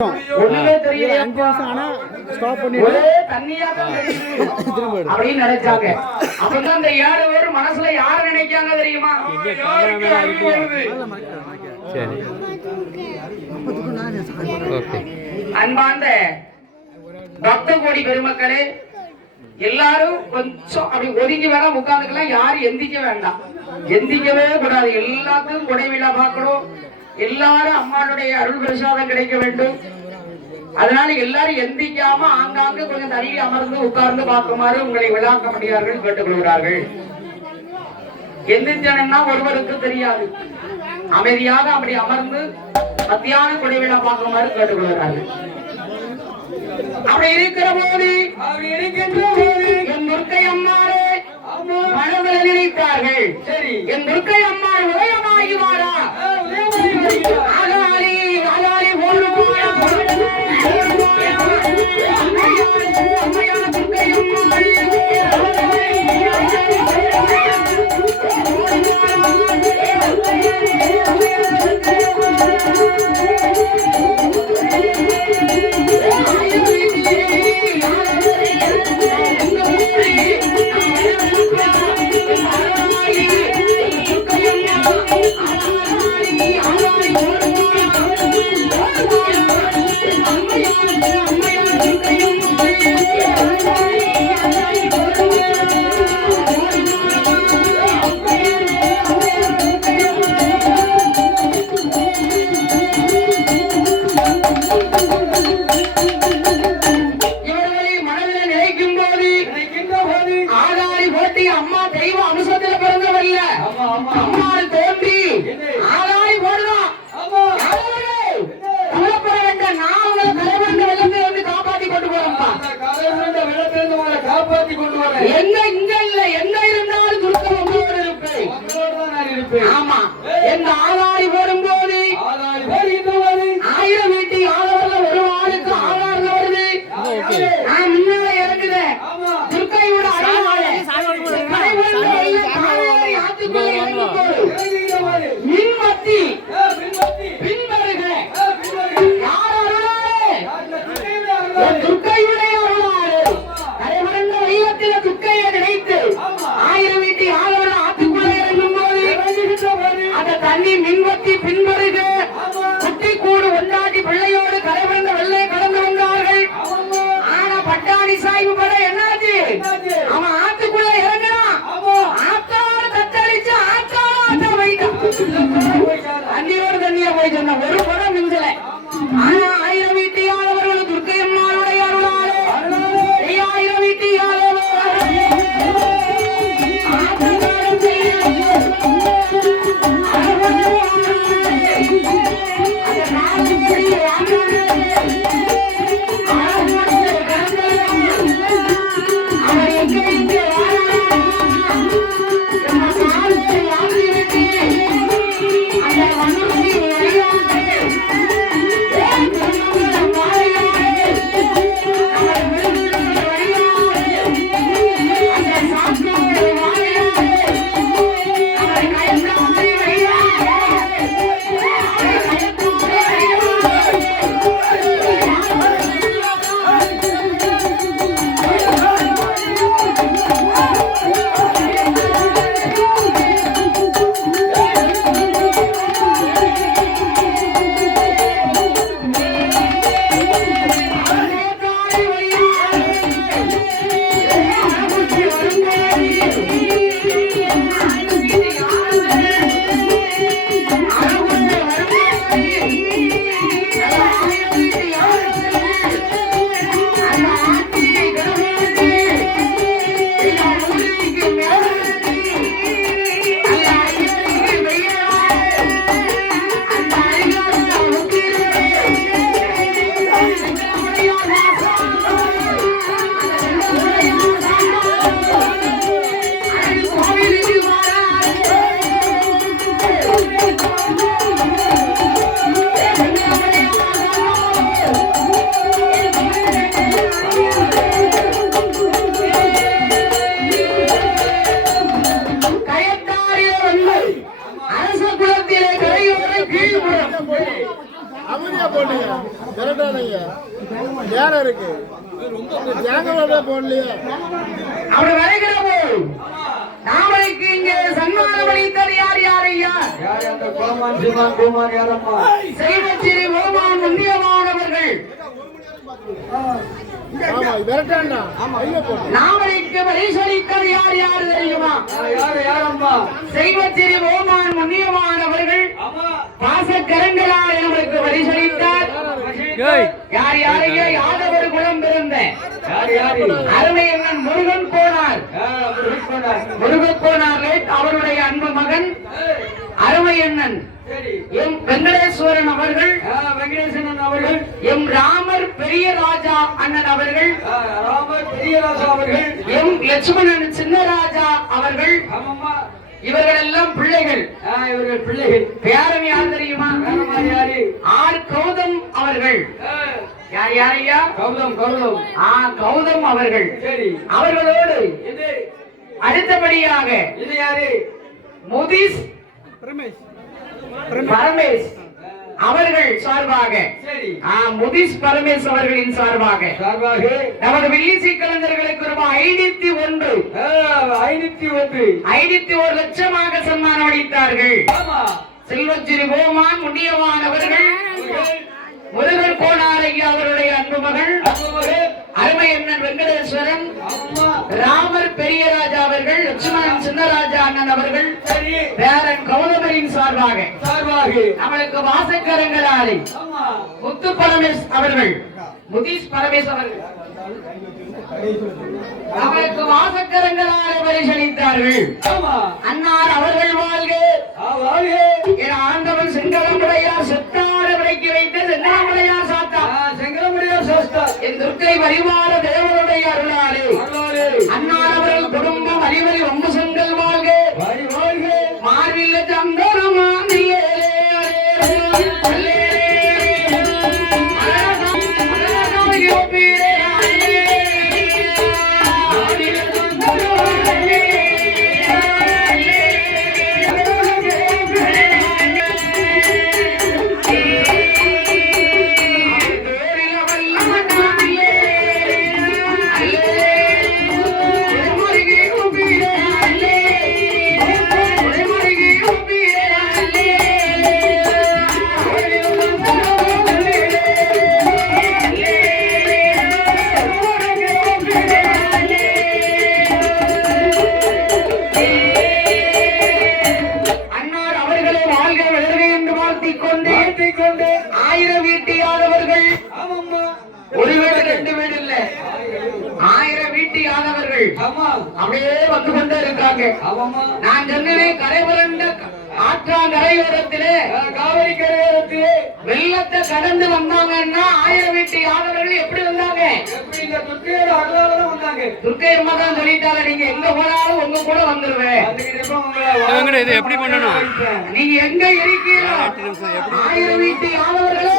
அப்படின்னு நினைச்சாங்க. அப்பதான் அந்த 7 பேர் மனசுல யார நினைக்காங்க தெரியுமா? அன்பார்ந்த பக்த கோடி பெருமக்களே, எல்லாரும் கொஞ்சம் அப்படி ஒதுங்கி வேணா உட்கார்ந்துக்கலாம். யாரும் எந்திக்க வேண்டாம், எந்திக்கவே கூடாது. எல்லாத்துக்கும் கொடை விழா பார்க்கணும். எல்லாரும் அம்மாளுடைய அருள் பிரசாதம் கிடைக்க வேண்டும். அதனால எல்லாரும் எந்திக்காம ஆங்காங்கு கொஞ்சம் தனியில் அமர்ந்து உட்கார்ந்து பார்க்குமாறு உங்களை விழாக்க முடியார்கள் கேட்டுக்கொள்கிறார்கள். எந்திரிச்சனா ஒருவருக்கு தெரியாது. அமைதியாக அப்படி அமர்ந்து மத்தியான கொடை விழா பார்க்குமாறு கேட்டுக்கொள்கிறார்கள். அப்படி இருக்கின்ற போது என் துர்க்கை அம்மாரே மனதில் நினைத்தார்கள். சரி, என் துர்க்கை அம்மாள் உதயமாகி வாரா, ஆகாரி ஆகாரி ஓடுவாயா அம்மையான துர்க்கை அம்மாள் ஆமா. எந்த ஆதாரி போடும்போது 1000 வீட்டு ஆதரவுல ஒரு ஆளுக்கு ஆதாரம் வருது. நான் முன்னால இறங்குது துர்க்கையோட மின்மத்தி பின்வருக யார் அருளாரு? துர்க்கையுடைய அருளாரு. கரைபுரண்ட வெள்ளத்தில துர்க்கையை நினைத்து 1000 வீட்டு ஆதரவுல ஆத்துக்குள்ள இறங்கும் போது அந்த தண்ணி மின்வத்தி பின்வருக குட்டி கூடு ஒன்றாட்டி பிள்ளையோடு கரைபுரண்ட வெள்ளை கடந்து வந்தார்கள். ஆனா பட்டாணி சாய்வு பட என்னாச்சு? அவன் ஆத்துக்குள்ள இறங்கினான். ஆத்தால தத்தளிச்சு ஆத்தால போயிட்டான். தண்ணியோடு தண்ணியா போய் சொன்ன ஒரு படம் மிஞ்சல. ஆனா 1000 வீட்டு யாதவர்கள் துர்க்கை அம்மாளுடைய அருளாலே 1000 வீட்டு யாதவர் போனீங்க வேலை இருக்கு ஜாங்கவே போடலையே அப்படி வருகிறப்போ நாமளுக்கு இங்கே சன்மானம் அளித்தது யார் ஐயா? செய்வச்சிரி ஓமான் முந்தியமானவர்கள் நாமளுக்கு பரிசளித்தது யார் தெரியுமா? செய்வச்சிரி ஓமான் முன்னியமானவர்கள் பாசக்கரங்களால் நம்மளுக்கு பரிசளித்தார். யார் யாரையோ யாதவர் குலம் பிறந்த அருமையண்ணன் முருகன் போனார். முருகன் போனார்கள். அவருடைய அன்பு மகன் அருமையண்ணன் எம் வெங்கடேஸ்வரன் அவர்கள், வெங்கடேஸ்வரன் அவர்கள், எம் ராமர் பெரிய ராஜா அண்ணன் அவர்கள், எம் லட்சுமணன் சின்னராஜா அவர்கள், இவர்கள் எல்லாம் பிள்ளைகள். இவர்கள் பிள்ளைகள் பேரன் யார் தெரியுமா? ஆர் கௌதம் அவர்கள். யார் யாரையா? கௌதம் கௌதம் அவர்கள். அவர்களோடு அடுத்தபடியாக முதிஸ் பரமேஷ் அவர்கள் சார்பாக, முதிஸ் பரமேஷ் அவர்களின் சார்பாக நமது வில்லிசி கலைஞர்களுக்கு ரூபாய் 501 லட்சமாக சன்மானம் அளித்தார்கள். செல்வச்சிறு கோமான் முன்னியமானவர்கள் முருகன் கோனார் ஐயா அவருடைய அன்பு மகள் அருமையண்ணன் வெங்கடேஸ்வரன், ராமர் பெரியராஜா அவர்கள், லட்சுமணன் சின்னராஜா அண்ணன் அவர்கள், பேரன் கௌதமரின் சார்பாக நம்மளுக்கு வாசக்கரங்களாலே முத்து பரமேஷ் அவர்கள், முதீஷ் பரமேஷ் அவர்கள் அவருக்கு வாசக்கரங்களாலே பரிசளித்தார்கள். அன்னார் அவர்கள் வாழ்க என ஆண்டவன் செங்கலமுடையார் செத்தார விலைக்கு வைத்த செங்கலமுடையார் சாத்தா என் துர்க்கை வழிவார தேவருடைய அருளாலே அன்னார் அவர்கள் குடும்பம் அறிவறி வம்சங்கள் வாழ்க மார்பில்ல சந்தனமா அப்படியே வந்து கொண்டே இருக்காங்க. நான் சொன்னேன் கரைபுரண்ட ஆற்றாங்கரையோரத்திலே காவிரி கரையோரத்திலே வெள்ளத்தை கடந்து வந்தாங்கன்னா 1000 வீட்டு யாதவர்கள் எப்படி வந்தாங்க? துர்க்கை அம்மா தான் சொல்லிட்டாங்க, நீங்க எங்க போனாலும் உங்க கூட வந்துருவேன். எப்படி பண்ணணும்? நீங்க எங்க இருக்கீங்க 1000 வீட்டு யாதவர்கள்